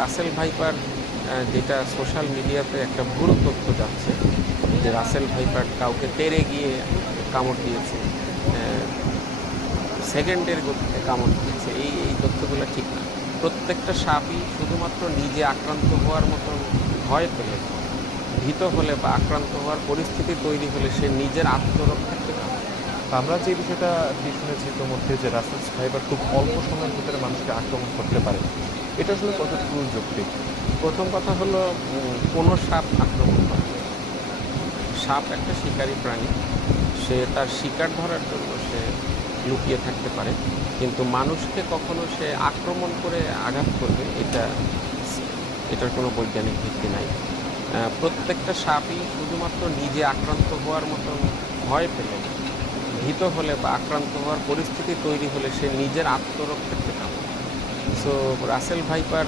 Russell viper যেটা social মিডিয়াতে একটা ভুল তথ্য যাচ্ছে যে রাসেল ভাইপার কাউকে তেড়ে গিয়ে কামড় দিয়েছে, সেকেন্ডের গতিতে কামড় দিয়েছে, এই তথ্যগুলো ঠিক না। প্রত্যেকটা সাপই শুধুমাত্র নিজে আক্রান্ত হওয়ার মতন ভয় পেলে, ভীত হলে বা আক্রান্ত হওয়ার পরিস্থিতি তৈরি হলে সে নিজের আত্মরক্ষার্থে কামড়। আমরা যে বিষয়টা শুনেছি ইতোমধ্যে যে রাসেলস ফাইবার খুব অল্প সময়ের ভিতরে মানুষকে আক্রমণ করতে পারে, এটা আসলে কতটুকু যৌক্তিক? প্রথম কথা হলো কোনো সাপ আক্রমণ করে না। সাপ একটা শিকারী প্রাণী, সে তার শিকার ধরার জন্য সে লুকিয়ে থাকতে পারে, কিন্তু মানুষকে কখনো সে আক্রমণ করে আঘাত করবে এটার কোনো বৈজ্ঞানিক ভিত্তি নাই। প্রত্যেকটা সাপই শুধুমাত্র নিজে আক্রান্ত হওয়ার মতন ভয় পেলে, ভীত হলে বা আক্রান্ত হওয়ার পরিস্থিতি তৈরি হলে সে নিজের আত্মরক্ষার্থে কামড়। So Russell viper